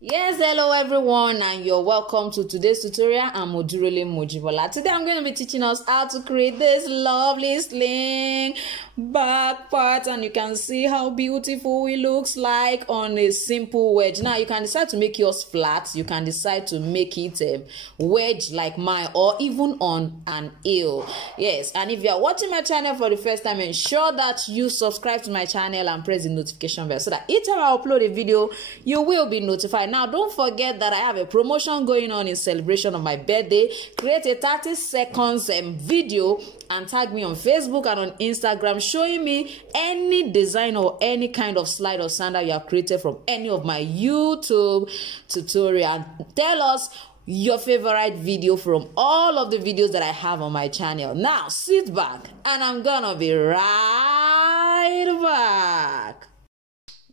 Yes, hello everyone, and you're welcome to today's tutorial. I'm Odurole Mojibola. Today I'm going to be teaching us how to create this lovely sling back part, and you can see how beautiful it looks like on a simple wedge. Now you can decide to make yours flat, you can decide to make it a wedge like mine, or even on an eel. Yes, and if you are watching my channel for the first time, ensure that you subscribe to my channel and press the notification bell so that each time I upload a video you will be notified. Now don't forget that I have a promotion going on in celebration of my birthday. Create a 30 seconds video and tag me on Facebook and on Instagram showing me any design or any kind of slide or sandal you have created from any of my YouTube tutorial. Tell us your favorite video from all of the videos that I have on my channel. Now sit back and I'm gonna be right back.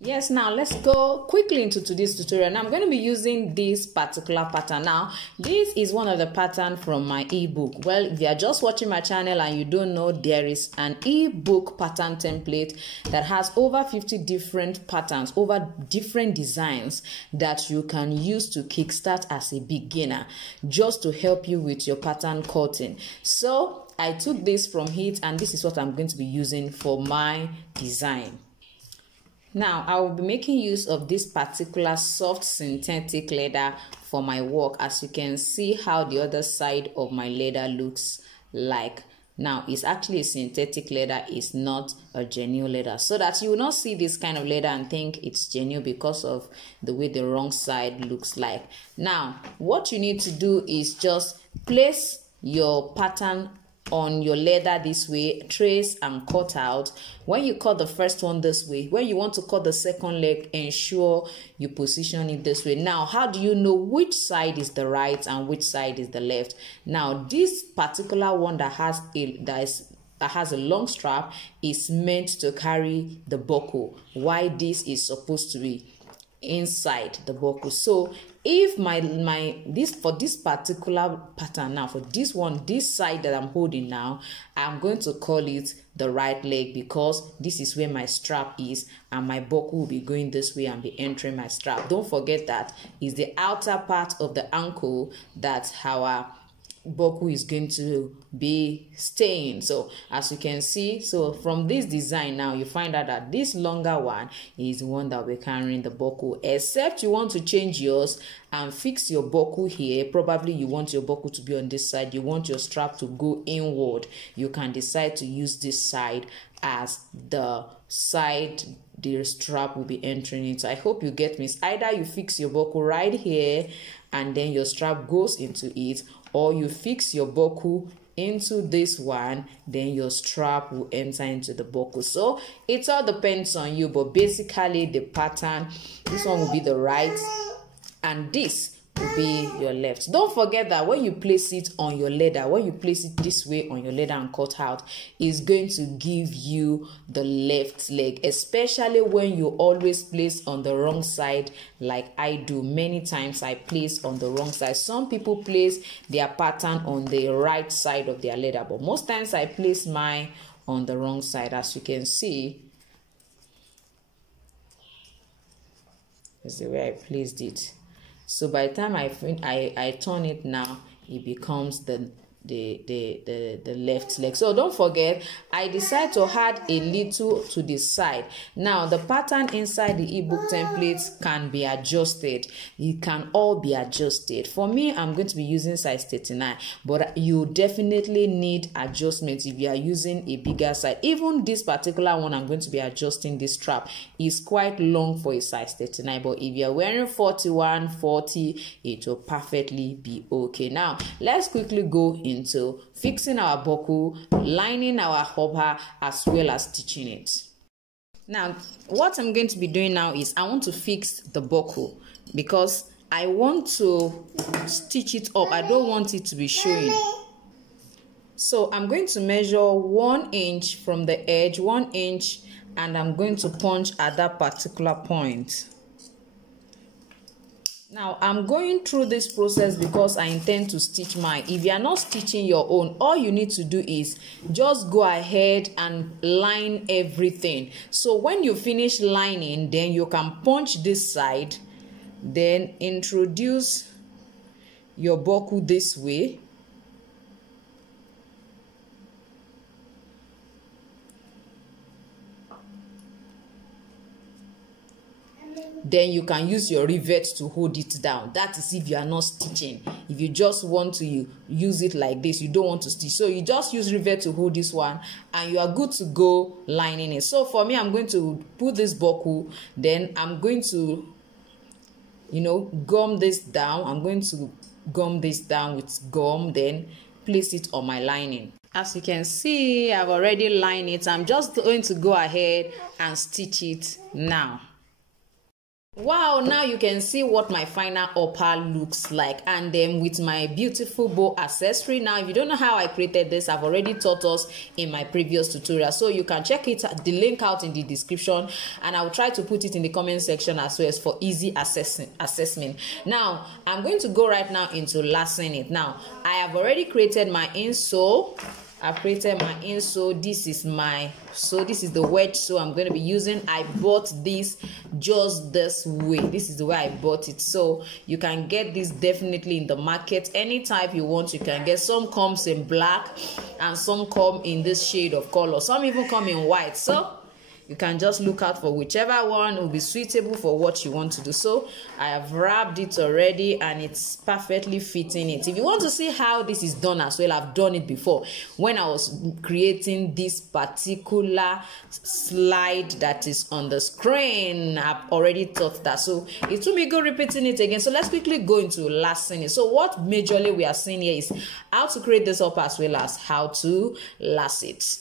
Yes, now let's go quickly into today's tutorial. Now I'm going to be using this particular pattern. Now this is one of the patterns from my ebook. Well, if you are just watching my channel and you don't know, there is an ebook pattern template that has over 50 different patterns, over different designs that you can use to kickstart as a beginner, just to help you with your pattern cutting. So I took this from it, and this is what I'm going to be using for my design. Now, I will be making use of this particular soft synthetic leather for my work. As you can see how the other side of my leather looks like. Now, it's actually a synthetic leather, it's not a genuine leather. So that you will not see this kind of leather and think it's genuine because of the way the wrong side looks like. Now, what you need to do is just place your pattern on your leather this way, trace and cut out. When you cut the first one this way, when you want to cut the second leg, ensure you position it this way. Now, how do you know which side is the right and which side is the left? Now, this particular one that has a long strap is meant to carry the buckle, while this is supposed to be inside the buckle. So if for this particular pattern, now for this one, this side that I'm holding now, I'm going to call it the right leg, because this is where my strap is and my buckle will be going this way and be entering my strap. Don't forget that is the outer part of the ankle that our buckle is going to be staying. So as you can see, so from this design now, you find out that this longer one is the one that we're carrying the buckle, except you want to change yours and fix your buckle here. Probably you want your buckle to be on this side, you want your strap to go inward. You can decide to use this side as the side the strap will be entering into. I hope you get me. It's either you fix your buckle right here and then your strap goes into it, or you fix your buckle into this one, then your strap will enter into the buckle. So it all depends on you, but basically the pattern, this one will be the right and this will be your left. Don't forget that when you place it on your leather, when you place it this way on your leather and cut out, it's going to give you the left leg, especially when you always place on the wrong side like I do. Many times I place on the wrong side. Some people place their pattern on the right side of their leather, but most times I place mine on the wrong side. As you can see, that's the way I placed it. So by the time I turn it now, it becomes the left leg. So don't forget, I decide to add a little to the side. Now the pattern inside the ebook templates can be adjusted. It can all be adjusted. For me, I'm going to be using size 39, but you definitely need adjustments if you are using a bigger size. Even this particular one, I'm going to be adjusting this strap. It's quite long for a size 39, but if you're wearing 41, 40, it will perfectly be okay. Now let's quickly go into fixing our buckle, lining our hopper, as well as stitching it. Now what I'm going to be doing now is I want to fix the buckle because I want to stitch it up. I don't want it to be showing. So I'm going to measure 1 inch from the edge, 1 inch, and I'm going to punch at that particular point. Now I'm going through this process because I intend to stitch mine. If you are not stitching your own, all you need to do is just go ahead and line everything. So when you finish lining, then you can punch this side then introduce your buckle this way. Then you can use your rivet to hold it down. That is if you are not stitching. If you just want to use it like this, you don't want to stitch, so you just use rivet to hold this one and you are good to go lining it. So for me, I'm going to put this buckle, then I'm going to, you know, gum this down. I'm going to gum this down with gum, then place it on my lining. As you can see, I've already lined it. I'm just going to go ahead and stitch it now. Wow, now you can see what my final upper looks like, and then with my beautiful bow accessory. Now if you don't know how I created this, I've already taught us in my previous tutorial, so you can check it, the link out in the description, and I will try to put it in the comment section as well as for easy assessment. Now I'm going to go right now into lasting it. Now I have already created my insole. I've created my insole. This is my this is the wedge so I'm going to be using. I bought this just this way. This is the way I bought it, so you can get this definitely in the market any type you want. You can get, some comes in black and some come in this shade of color, some even come in white, so you can just look out for whichever one will be suitable for what you want to do. So I have wrapped it already and it's perfectly fitting it. If you want to see how this is done as well, I've done it before when I was creating this particular slide that is on the screen. I've already taught that, so it will be good repeating it again. So let's quickly go into lasting it. So what majorly we are seeing here is how to create this up as well as how to last it.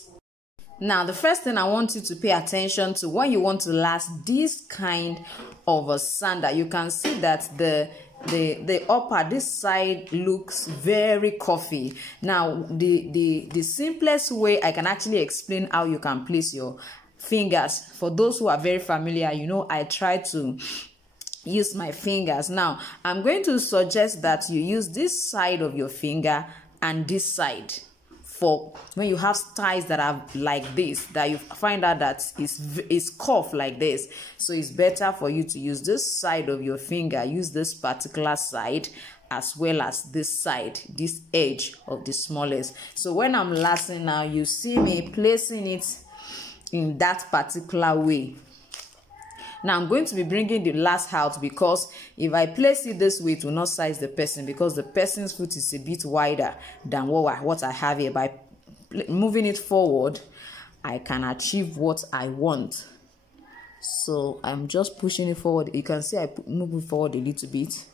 Now, the first thing I want you to pay attention to when you want to last this kind of a sandal, you can see that the upper, this side looks very coffee. Now, the simplest way I can actually explain how you can place your fingers, for those who are very familiar, you know, I try to use my fingers. Now, I'm going to suggest that you use this side of your finger and this side. For when you have styles that are like this, that you find out that it's curved like this, so it's better for you to use this side of your finger, use this particular side as well as this side, this edge of the smallest. So when I'm lasting now, you see me placing it in that particular way. Now I'm going to be bringing the last out, because if I place it this way, it will not size the person, because the person's foot is a bit wider than what I have here. By moving it forward, I can achieve what I want. So I'm just pushing it forward. You can see I move it forward a little bit.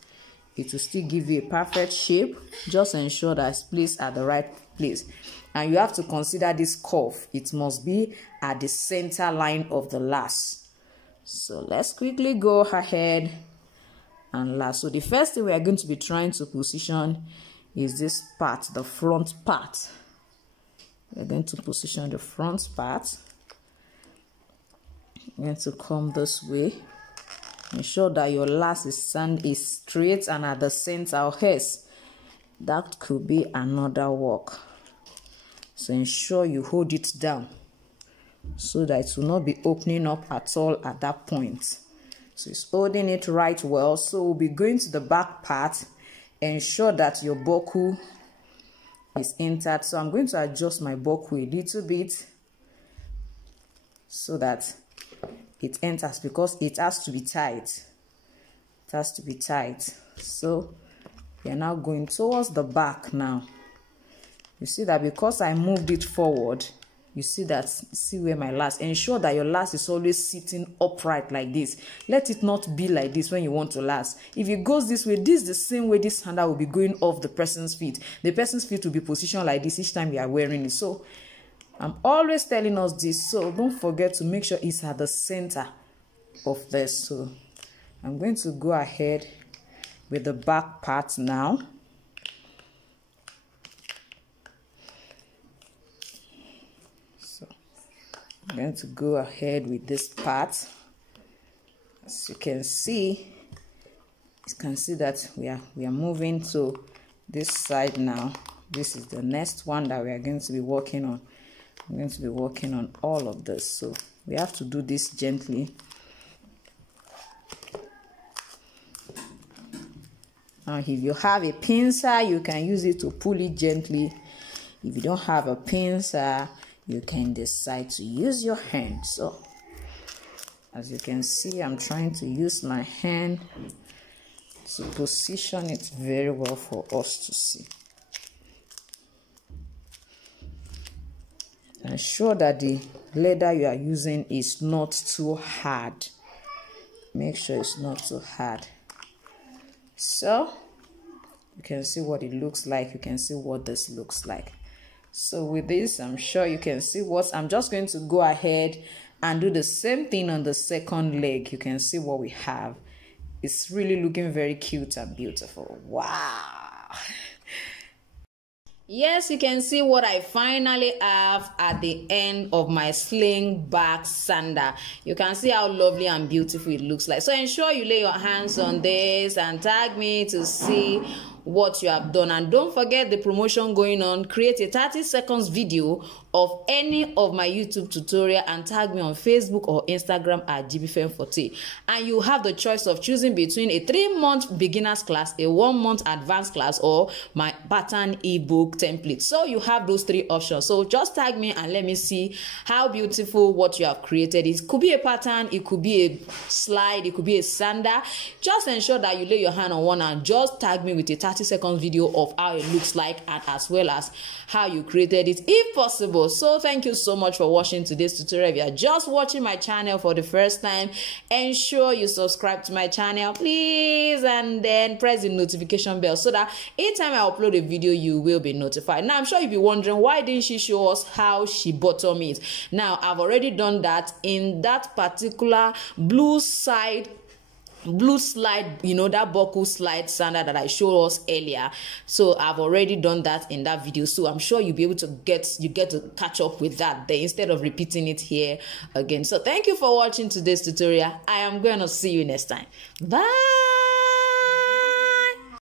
It will still give you a perfect shape. Just ensure that it's placed at the right place. And you have to consider this curve. It must be at the center line of the last. So let's quickly go ahead and last. So the first thing we are going to be trying to position is this part, the front part. We're going to position the front part. You're going to come this way. Ensure that your last is straight and at the center of his. That could be another work. So ensure you hold it down, so that it will not be opening up at all at that point. So it's holding it right well. So we'll be going to the back part. Ensure that your buckle is intact. So I'm going to adjust my buckle a little bit so that it enters, because it has to be tight. It has to be tight. So we are now going towards the back now. You see that because I moved it forward, you see that, see where my last, ensure that your last is always sitting upright like this. Let it not be like this when you want to last. If it goes this way, this is the same way this sandal will be going off the person's feet. The person's feet will be positioned like this each time you are wearing it. So I'm always telling us this, so don't forget to make sure it's at the center of this. So I'm going to go ahead with the back part now. I'm going to go ahead with this part. As you can see that we are moving to this side now. This is the next one that we are going to be working on. I'm going to be working on all of this, so we have to do this gently. Now if you have a pincer, you can use it to pull it gently. If you don't have a pincer, you can decide to use your hand. So as you can see, I'm trying to use my hand to position it very well for us to see. Ensure that the leather you are using is not too hard. Make sure it's not too hard. So you can see what it looks like. You can see what this looks like. So with this, I'm sure you can see what I'm just going to go ahead and do the same thing on the second leg. You can see what we have. It's really looking very cute and beautiful. Wow. Yes, you can see what I finally have at the end of my sling back sandal. You can see how lovely and beautiful it looks like. So ensure you lay your hands on this and tag me to see what you have done. And don't forget the promotion going on. Create a 30 seconds video of any of my YouTube tutorial and tag me on Facebook or Instagram at Jibbyfem Forte. And you have the choice of choosing between a 3-month beginners class, a 1-month advanced class, or my pattern ebook template. So you have those 3 options. So just tag me and let me see how beautiful what you have created is. It could be a pattern, it could be a slide, it could be a sandal. Just ensure that you lay your hand on one and just tag me with a 30 seconds video of how it looks like, and as well as how you created it if possible. So thank you so much for watching today's tutorial. If you are just watching my channel for the first time, ensure you subscribe to my channel please, and then press the notification bell so that anytime I upload a video you will be notified. Now I'm sure you'll be wondering, why didn't she show us how she bottom it? Now I've already done that in that particular blue slide, you know, that buckle slide sandal that I showed us earlier. So I've already done that in that video, so I'm sure you'll be able to get to catch up with that there instead of repeating it here again. So thank you for watching today's tutorial. I am going to see you next time. Bye.